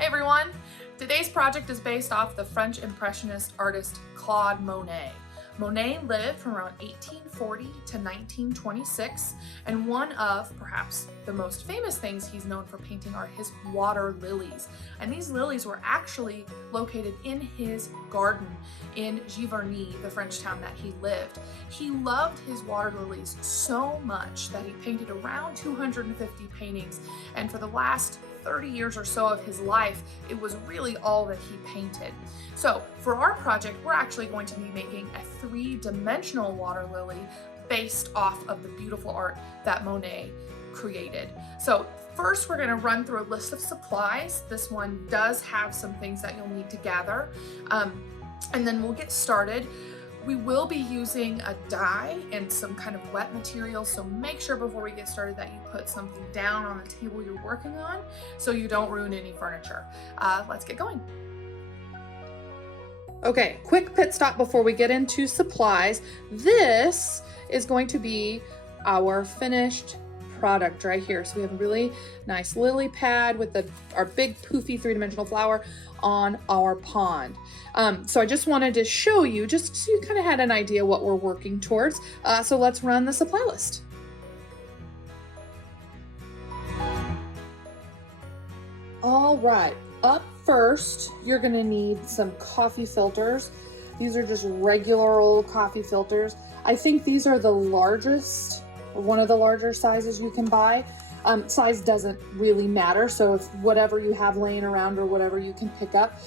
Hey everyone! Today's project is based off the French Impressionist artist Claude Monet. Monet lived from around 1840 to 1926, and one of perhaps the most famous things he's known for painting are his water lilies. And these lilies were actually located in his garden in Giverny, the French town that he lived. He loved his water lilies so much that he painted around 250 paintings, and for the last 30 years or so of his life, it was really all that he painted. So for our project, we're actually going to be making a three-dimensional water lily based off of the beautiful art that Monet created. So first, we're going to run through a list of supplies. This one does have some things that you'll need to gather, and then we'll get started. We will be using a dye and some kind of wet material, so make sure before we get started that you put something down on the table you're working on so you don't ruin any furniture. Let's get going. Okay, quick pit stop before we get into supplies. This is going to be our finished product right here. So we have a really nice lily pad with our big poofy three-dimensional flower on our pond. So I just wanted to show you, just so you kind of had an idea what we're working towards. So let's run the supply list. All right, up first, you're gonna need some coffee filters. These are just regular old coffee filters. I think these are the largest, one of the larger sizes you can buy. Size doesn't really matter, so if whatever you have laying around or whatever you can pick up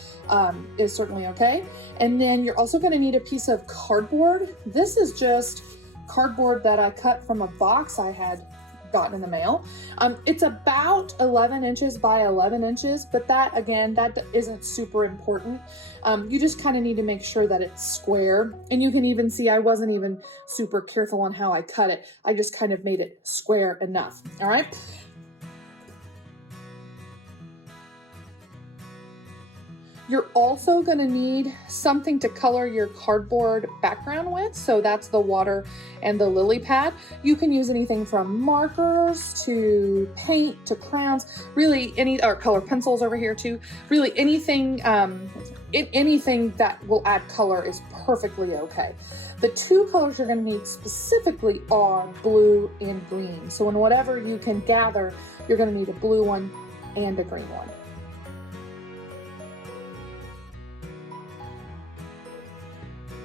is certainly okay. And then you're also going to need a piece of cardboard. This is just cardboard that I cut from a box I had gotten in the mail. It's about 11 inches by 11 inches, but that, again, that isn't super important. You just kind of need to make sure that it's square. And you can even see I wasn't even super careful on how I cut it. I just kind of made it square enough. All right. You're also going to need something to color your cardboard background with. So that's the water and the lily pad. You can use anything from markers to paint to crayons, really or color pencils over here too. Really anything, anything that will add color is perfectly okay. The two colors you're going to need specifically are blue and green. So in whatever you can gather, you're going to need a blue one and a green one.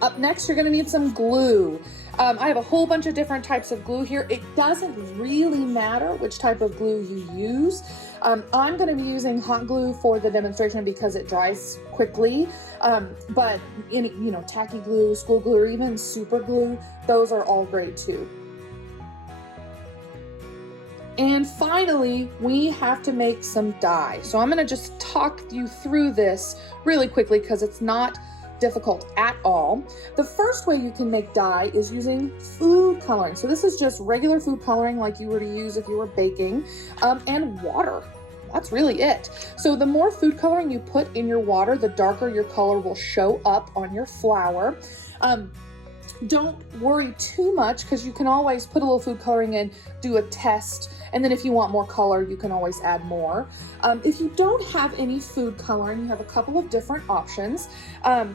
Up next, you're gonna need some glue. I have a whole bunch of different types of glue here. It doesn't really matter which type of glue you use. I'm gonna be using hot glue for the demonstration because it dries quickly. But any, tacky glue, school glue, or even super glue, those are all great too. And finally, we have to make some dye. So I'm gonna just talk you through this really quickly because it's not difficult at all. The first way you can make dye is using food coloring. So this is just regular food coloring like you were to use if you were baking, and water. That's really it. So the more food coloring you put in your water, the darker your color will show up on your flower. Don't worry too much because you can always put a little food coloring in, do a test, and then if you want more color, you can always add more. If you don't have any food coloring, you have a couple of different options.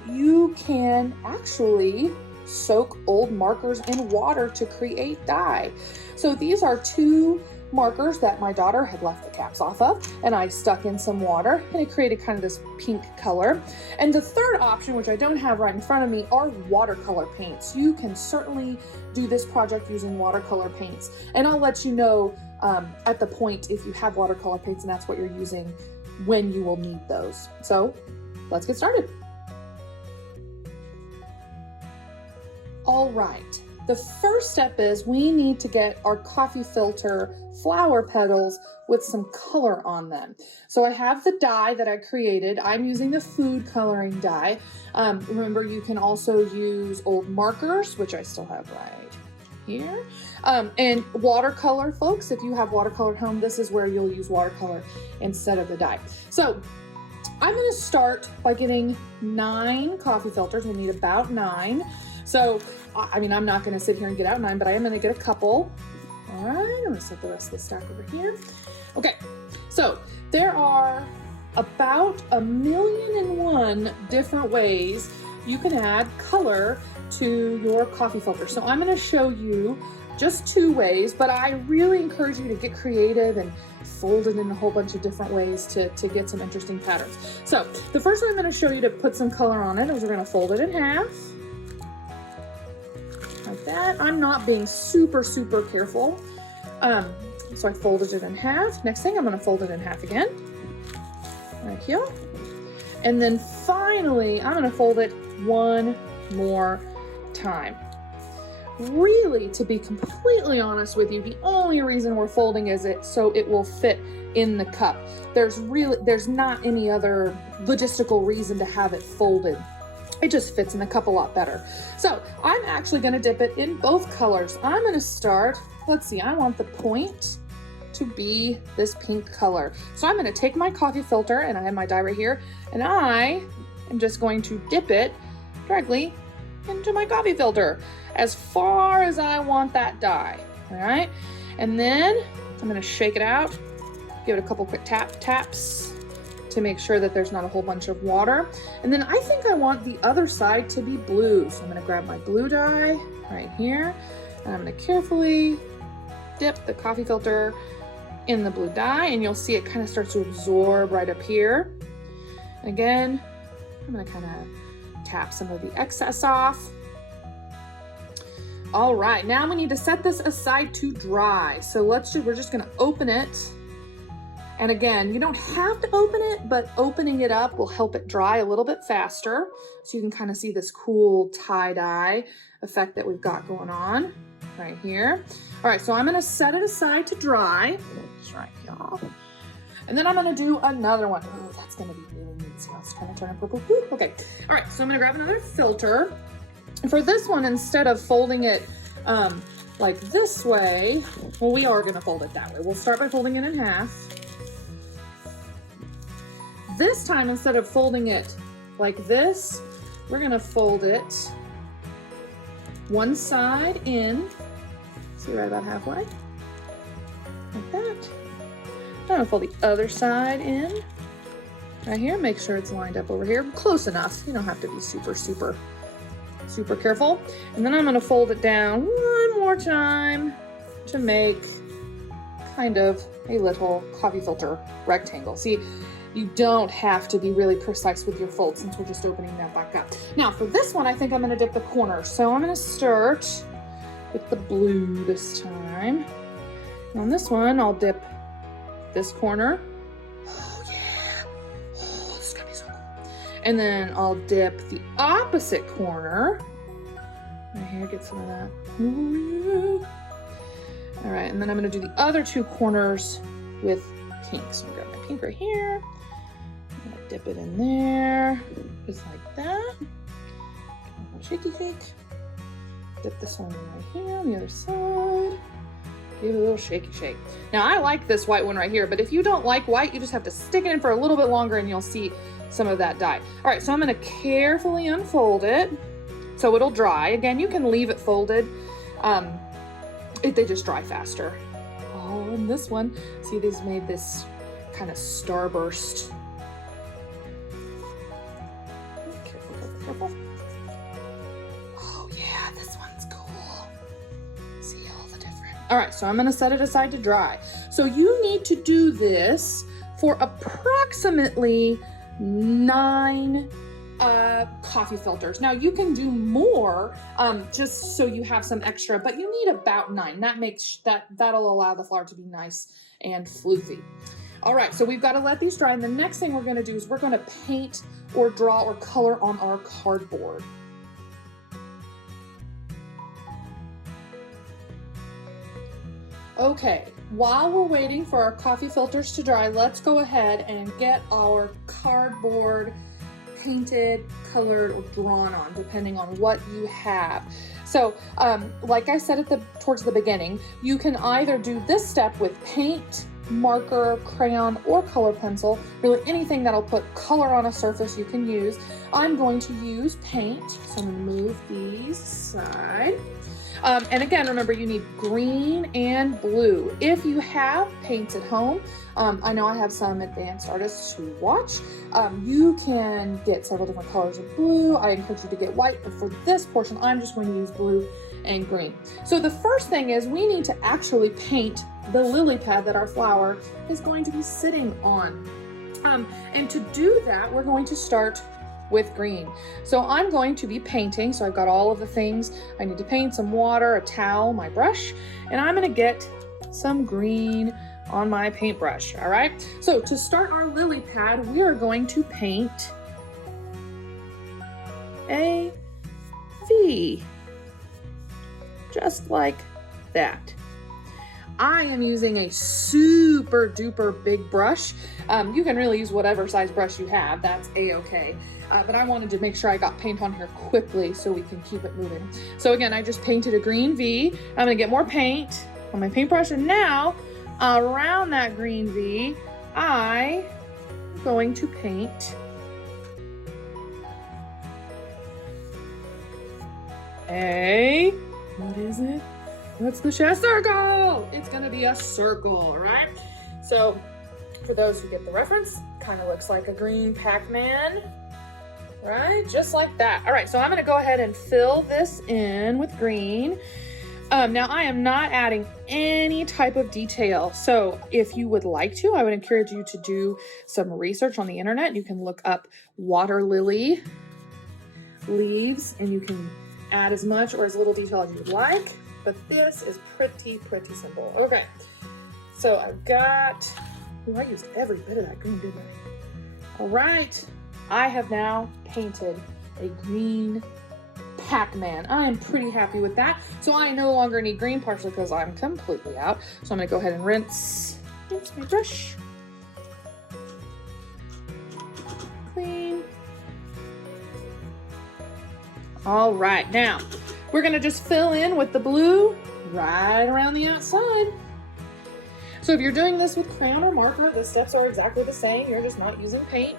You can actually soak old markers in water to create dye. So these are two markers that my daughter had left the caps off of, and I stuck in some water and it created kind of this pink color. And the third option, which I don't have right in front of me, are watercolor paints. You can certainly do this project using watercolor paints, and I'll let you know at the point if you have watercolor paints and that's what you're using, when you will need those. So let's get started. All right. The first step is we need to get our coffee filter flower petals with some color on them. So I have the dye that I created. I'm using the food coloring dye. Remember, you can also use old markers, which I still have right here. And watercolor, folks, if you have watercolor at home, this is where you'll use watercolor instead of the dye. So I'm going to start by getting 9 coffee filters. We'll need about 9. So, I mean, I'm not going to sit here and get out 9, but I am going to get a couple. All right, I'm going to set the rest of the stack over here. Okay, so there are about 1,000,001 different ways you can add color to your coffee filter. So I'm going to show you just 2 ways, but I really encourage you to get creative and fold it in a whole bunch of different ways to get some interesting patterns. So the first way I'm going to show you to put some color on it is we're going to fold it in half. Like that. I'm not being super careful. So I folded it in half. Next thing, I'm going to fold it in half again. Right here. And then finally, I'm going to fold it one more time. Really, to be completely honest with you, the only reason we're folding is so it will fit in the cup. There's not any other logistical reason to have it folded. It just fits in the cup a lot better. So I'm actually going to dip it in both colors. I'm going to start, let's see, I want the point to be this pink color. So I'm going to take my coffee filter, and I have my dye right here, and I am just going to dip it directly into my coffee filter as far as I want that dye. All right, and then I'm going to shake it out, give it a couple quick taps to make sure that there's not a whole bunch of water. And then I think I want the other side to be blue, so I'm going to grab my blue dye right here, and I'm going to carefully dip the coffee filter in the blue dye, and you'll see it kind of starts to absorb right up here. And again, I'm going to kind of tap some of the excess off. All right, now we need to set this aside to dry. So we're just going to open it. And again, you don't have to open it, but opening it up will help it dry a little bit faster. So you can kind of see this cool tie-dye effect that we've got going on right here. All right, so I'm going to set it aside to dry. Just right here. And then I'm going to do another one. Oh, that's going to be really neat. See how it's kind of turning purple? Ooh, okay. All right, so I'm going to grab another filter. For this one, instead of folding it like this way, well, we are going to fold it that way. We'll start by folding it in half. This time, instead of folding it like this, we're going to fold it one side in. See, right about halfway. Like that. I'm going to fold the other side in. Right here. Make sure it's lined up over here. Close enough. You don't have to be super careful. And then I'm going to fold it down one more time to make kind of a little coffee filter rectangle. See, you don't have to be really precise with your fold since we're just opening that back up. Now for this one, I think I'm going to dip the corners. So I'm going to start with the blue this time. And on this one, I'll dip this corner. Oh yeah. Oh, this is going to be so cool. And then I'll dip the opposite corner. Right here, get some of that. Ooh, yeah. All right, and then I'm going to do the other 2 corners with pink. So I'm going to grab my pink right here. I'm going to dip it in there, just like that. Shaky shake. Dip this one right here on the other side. Give it a little shaky shake. Now I like this white one right here, but if you don't like white, you just have to stick it in for a little bit longer and you'll see some of that dye. All right, so I'm going to carefully unfold it so it'll dry. Again, you can leave it folded. They just dry faster. Oh, and this one, see, these made this kind of starburst. Careful. Oh yeah, this one's cool. See all the different. All right, so I'm gonna set it aside to dry. So you need to do this for approximately 9 coffee filters. Now you can do more just so you have some extra, but you need about 9. That'll allow the flour to be nice and floofy. All right, so we've got to let these dry, and the next thing we're going to do is we're going to paint or draw or color on our cardboard. Okay, while we're waiting for our coffee filters to dry, let's go ahead and get our cardboard painted, colored, or drawn on, depending on what you have. So, like I said towards the beginning, you can either do this step with paint, marker, crayon, or color pencil. Really anything that'll put color on a surface you can use. I'm going to use paint, so I'm going to move these aside. And again, remember you need green and blue. If you have paints at home, I know I have some advanced artists who watch, you can get several different colors of blue. I encourage you to get white, but for this portion, I'm just going to use blue and green. So the first thing is we need to actually paint the lily pad that our flower is going to be sitting on. And to do that, we're going to start with green. So I'm going to be painting. So I've got all of the things I need to paint: some water, a towel, my brush, and I'm going to get some green on my paintbrush. All right. So to start our lily pad, we are going to paint a V, just like that. I am using a super duper big brush. You can really use whatever size brush you have. That's a-okay. But I wanted to make sure I got paint on here quickly so we can keep it moving. So again, I just painted a green V. I'm gonna get more paint on my paintbrush, and now around that green V, I'm going to paint what is it? What's the shape? Circle! It's gonna be a circle, right? So for those who get the reference, kind of looks like a green Pac-Man, right? Just like that. All right, so I'm gonna go ahead and fill this in with green. Now I am not adding any type of detail. So if you would like to, I would encourage you to do some research on the internet. You can look up water lily leaves and you can add as much or as little detail as you would like. But this is pretty simple. Okay, so I've got, I used every bit of that green, didn't I? All right, I have now painted a green Pac-Man. I am pretty happy with that. So I no longer need green, partially because I'm completely out. So I'm gonna go ahead and rinse my brush. Clean. All right, now we're gonna just fill in with the blue right around the outside. So if you're doing this with crayon or marker, the steps are exactly the same. You're just not using paint.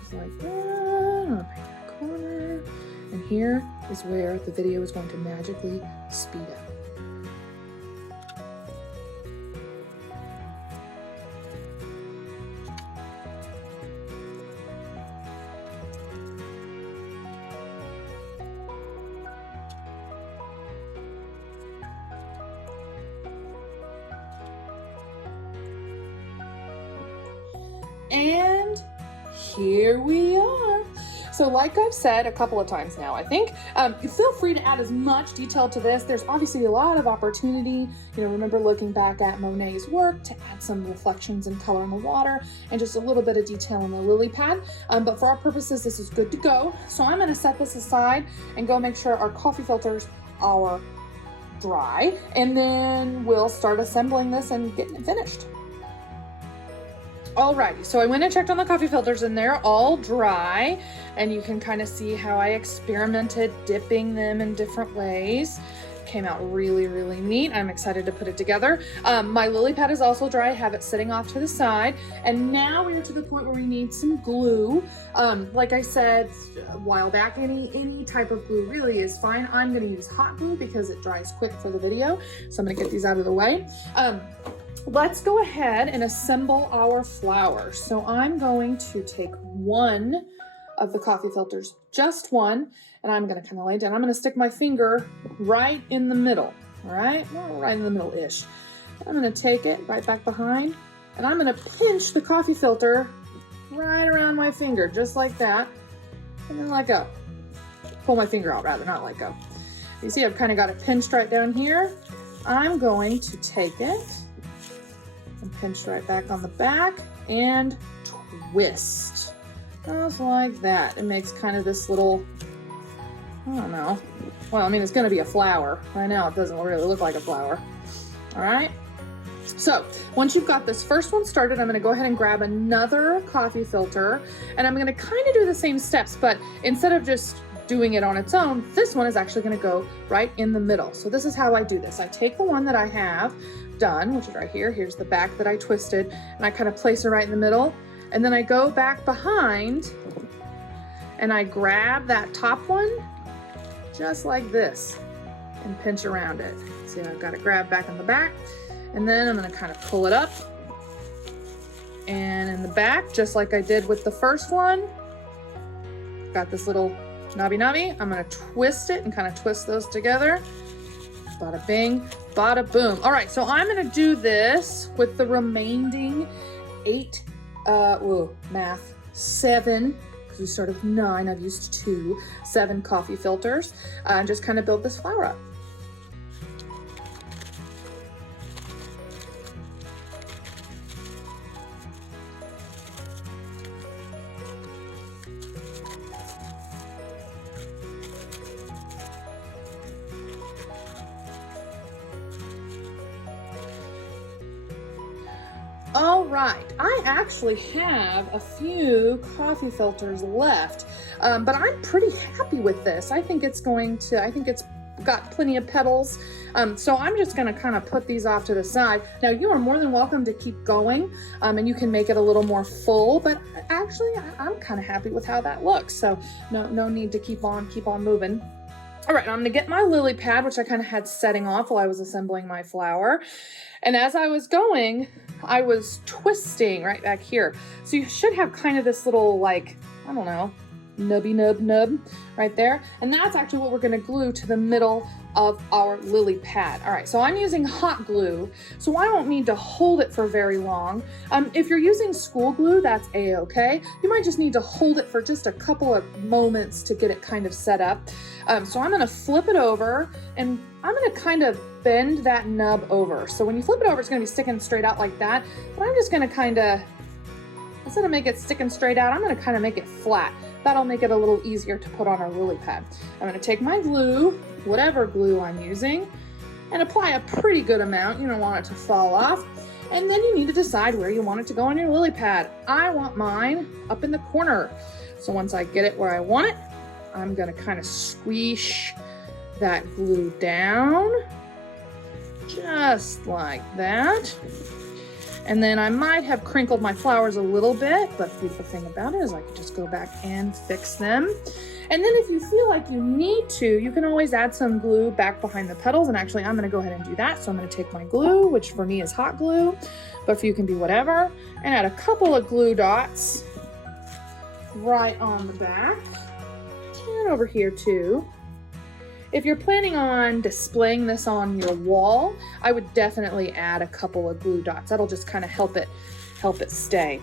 Just like that, I'll paint that corner. And here is where the video is going to magically speed up. And here we are. So like I've said a couple of times now, I think, you feel free to add as much detail to this. There's obviously a lot of opportunity. You know, remember looking back at Monet's work to add some reflections and color in the water and just a little bit of detail in the lily pad. But for our purposes, this is good to go. So I'm gonna set this aside and go make sure our coffee filters are dry. And then we'll start assembling this and getting it finished. Alrighty, so I went and checked on the coffee filters and they're all dry, and you can kind of see how I experimented dipping them in different ways. Came out really neat. I'm excited to put it together. My lily pad is also dry. I have it sitting off to the side, and now we're to the point where we need some glue. Like I said a while back, any type of glue really is fine. I'm going to use hot glue because it dries quick for the video, so I'm going to get these out of the way. Let's go ahead and assemble our flower. So I'm going to take one of the coffee filters, just one, and I'm gonna kind of lay down. I'm gonna stick my finger right in the middle, all right? Well, right in the middle-ish. I'm gonna take it right back behind, and I'm gonna pinch the coffee filter right around my finger, just like that, and then let go. Pull my finger out, rather, not let go. You see I've kind of got it pinched right down here. I'm going to take it and pinch right back on the back and twist. Just like that. It makes kind of this little, I don't know. Well, I mean, it's gonna be a flower. Right now it doesn't really look like a flower. All right. So once you've got this first one started, I'm gonna go ahead and grab another coffee filter, and I'm gonna kind of do the same steps, but instead of just doing it on its own, this one is actually gonna go right in the middle. So this is how I do this. I take the one that I have done, which is right here. Here's the back that I twisted, and I kind of place it right in the middle. And then I go back behind and I grab that top one just like this, and pinch around it. See, I've got it grabbed back on the back, and then I'm gonna kind of pull it up. And in the back, just like I did with the first one, got this little knobby. I'm gonna twist it and kind of twist those together. Bada bing, bada boom. All right, so I'm gonna do this with the remaining 7, because we started with 9, I've used 2, 7 coffee filters, and just kind of build this flower up. All right, I actually have a few coffee filters left, but I'm pretty happy with this. I think it's got plenty of petals. So I'm just gonna kind of put these off to the side. Now you are more than welcome to keep going, and you can make it a little more full, but actually I'm kind of happy with how that looks. So no need to keep on moving. All right, I'm gonna get my lily pad, which I kind of had setting off while I was assembling my flower. And as I was going, I was twisting right back here. So you should have kind of this little, like, I don't know, nub right there. And that's actually what we're gonna glue to the middle of our lily pad. All right, so I'm using hot glue, so I won't need to hold it for very long. If you're using school glue, that's a-okay. You might just need to hold it for just a couple of moments to get it kind of set up. So I'm gonna flip it over, and I'm gonna kind of bend that nub over. So when you flip it over, it's gonna be sticking straight out like that, but I'm just gonna kind of, instead of make it sticking straight out, I'm gonna kind of make it flat. That'll make it a little easier to put on our lily pad. I'm gonna take my glue, whatever glue I'm using, and apply a pretty good amount. You don't want it to fall off. And then you need to decide where you want it to go on your lily pad. I want mine up in the corner. So once I get it where I want it, I'm gonna kind of squish that glue down, just like that. And then I might have crinkled my flowers a little bit, but the thing about it is I can just go back and fix them. And then if you feel like you need to, you can always add some glue back behind the petals. And actually I'm gonna go ahead and do that. So I'm gonna take my glue, which for me is hot glue, but for you can be whatever, and add a couple of glue dots right on the back and over here too. If you're planning on displaying this on your wall, I would definitely add a couple of glue dots. That'll just kind of help it stay.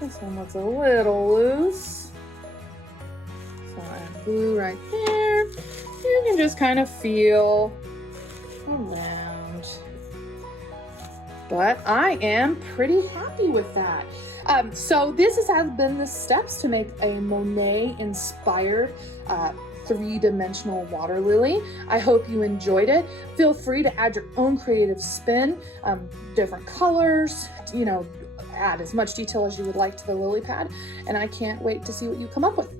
This one looks a little loose. So I add glue right there. You can just kind of feel around. But I am pretty happy with that. So this has been the steps to make a Monet inspired 3-dimensional water lily. I hope you enjoyed it. Feel free to add your own creative spin, different colors, add as much detail as you would like to the lily pad, and I can't wait to see what you come up with.